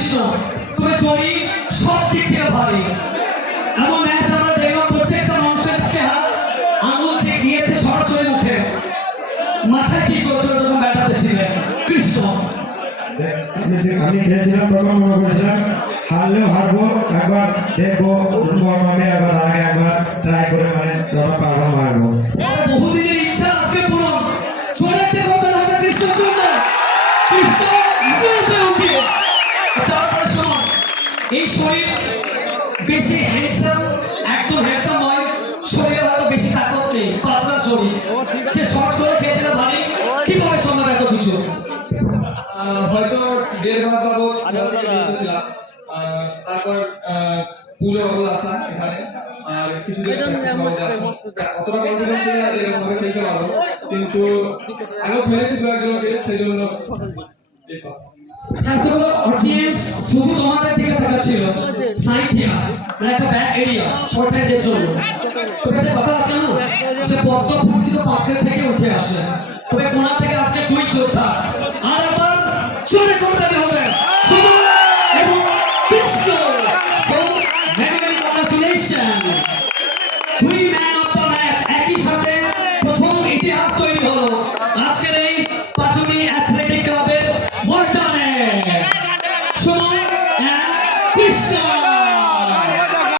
কৃষ্ণ তবে জড়ি সব দিক থেকে ভারী। এমন ম্যাচ আমরা দেখলাম প্রত্যেকটা মানুষের দিকে হাত আঙুল যে গিয়েছে সরাসরি মুখে। মাথায় কি চলছিল তখন ব্যাটাতে ছিলেন কৃষ্ণ? আমি খেলছিলাম তখন মনে করেছিলাম হারলেও হারবো, একবার দেখবো বর্মাকে, একবার দাদাকে একবার ট্রাই করে মানে যখন পারবো মারবো। বহুদিনের ইচ্ছা আজকে পূরণ। চড়াতে করতে হবে কৃষ্ণ জন্য। কৃষ্ণ উঠে তারপরে শোন, এই শরীর বেশি হ্যান্ডসাম, একদম হ্যান্ডসাম নয়, শরীরে হয়তো বেশি তাকত নেই, পাতলা শরীর। যে শর্ট করে খেয়েছে না ভারী, কিভাবে সম্ভব এত কিছু? হয়তো 1.5 মাস বাবদ ছিলাম, তারপর পুজো বাবদ আসা এখানে, আর কিছুদিন অতটা কনফিডেন্স ছিল না যে এরকম ভাবে খেলতে পারবো, কিন্তু আগেও খেলেছি দু একজনকে, সেই জন্য আচ্ছা, এতগুলো অডিয়েন্স শুধু তোমাদের দিকে তাকাচ্ছিল, সাইথিয়া মানে একটা ব্যাড এরিয়া শর্ট হ্যান্ডের জন্য। তবে একটা কথা আছে না, যে পদ্ম প্রকৃত পাখের থেকে উঠে আসে। তবে কোনা থেকে আজকে দুই যোদ্ধা আর আবার চলে করতে হবে শুধু এবং Krishna. So very very congratulation, দুই ম্যাচ